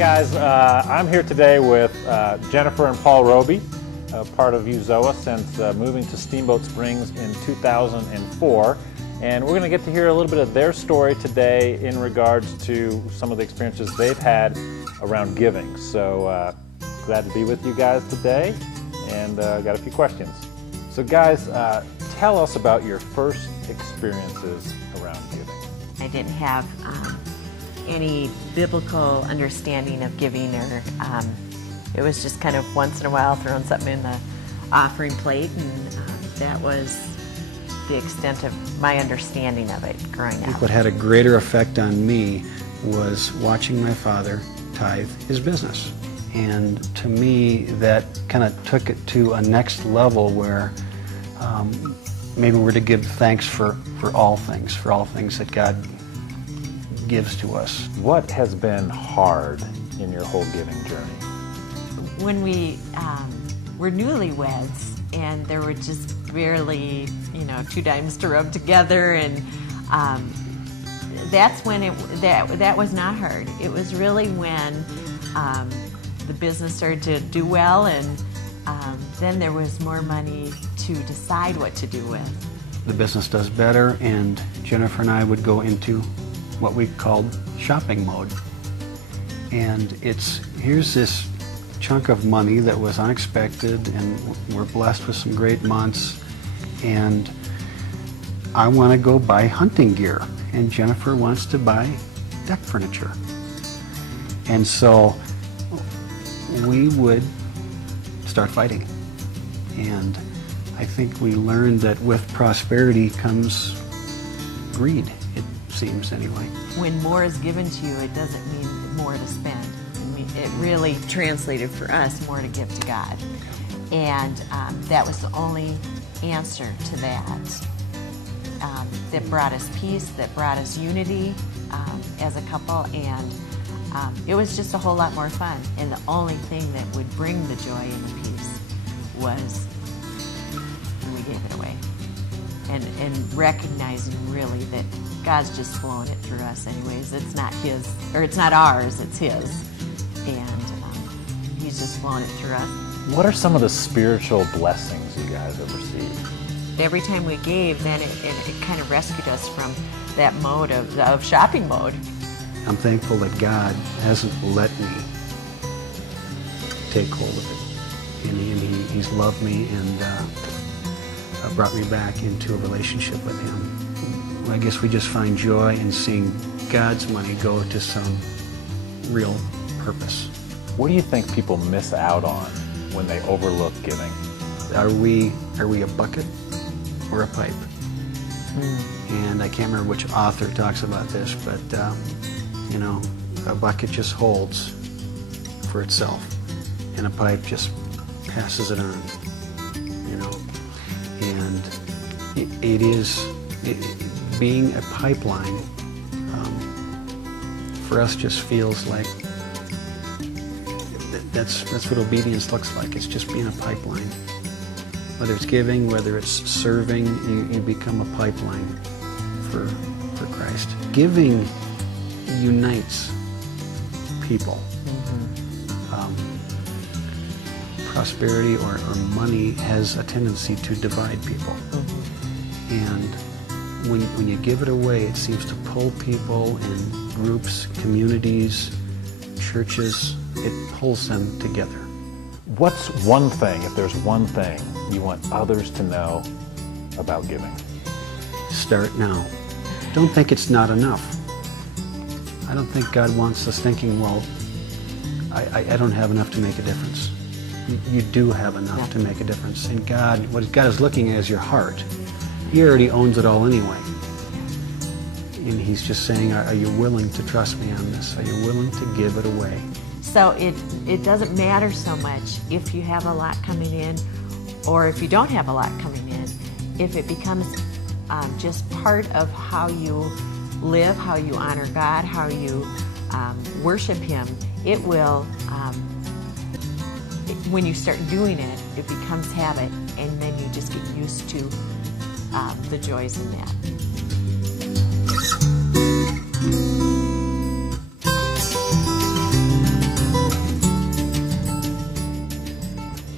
guys, I'm here today with Jennifer and Paul Robey, part of Euzoa since moving to Steamboat Springs in 2004. And we're going to get to hear a little bit of their story today in regards to some of the experiences they've had around giving. So glad to be with you guys today, and got a few questions. So guys, tell us about your first experiences around giving. I didn't have any biblical understanding of giving, or it was just kind of once in a while throwing something in the offering plate, and that was the extent of my understanding of it growing up. I think what had a greater effect on me was watching my father tithe his business. And to me, that kind of took it to a next level where maybe we're to give thanks for all things that God gives to us. What has been hard in your whole giving journey? When we were newlyweds and there were just barely, two dimes to rub together, and that's when that was not hard. It was really when the business started to do well, and then there was more money to decide what to do with. The business does better, and Jennifer and I would go into what we called shopping mode. And here's this chunk of money that was unexpected, and we're blessed with some great months, and I want to go buy hunting gear, and Jennifer wants to buy deck furniture. And so we would start fighting. And I think we learned that with prosperity comes greed, it seems anyway. When more is given to you, it doesn't mean more to spend. It really translated for us more to give to God. And that was the only answer to that. That brought us peace, that brought us unity as a couple, and it was just a whole lot more fun. And the only thing that would bring the joy and the peace was when we gave it away. And recognizing really that God's just flowing it through us anyways. It's not his, or it's not ours, it's his. And he's just flowing it through us. What are some of the spiritual blessings you guys have received? Every time we gave, then it kind of rescued us from that mode of shopping mode. I'm thankful that God hasn't let me take hold of it. And he's loved me and brought me back into a relationship with him. I guess we just find joy in seeing God's money go to some real purpose. What do you think people miss out on when they overlook giving? Are we a bucket or a pipe? And I can't remember which author talks about this, but a bucket just holds for itself, and a pipe just passes it on. And being a pipeline for us just feels like that's what obedience looks like. It's just being a pipeline. Whether it's giving, whether it's serving, you become a pipeline for Christ. Giving unites people. Prosperity or money has a tendency to divide people. And when you give it away, it seems to pull people in groups, communities, churches. It pulls them together. What's one thing, if there's one thing, you want others to know about giving? Start now. Don't think it's not enough. I don't think God wants us thinking, well, I don't have enough to make a difference. You do have enough to make a difference. And God, what God is looking at is your heart. He already owns it all anyway. And he's just saying, are you willing to trust me on this? Are you willing to give it away? So it doesn't matter so much if you have a lot coming in or if you don't have a lot coming in. If it becomes just part of how you live, how you honor God, how you worship him, it will, when you start doing it, it becomes habit, and then you just get used to the joys in that.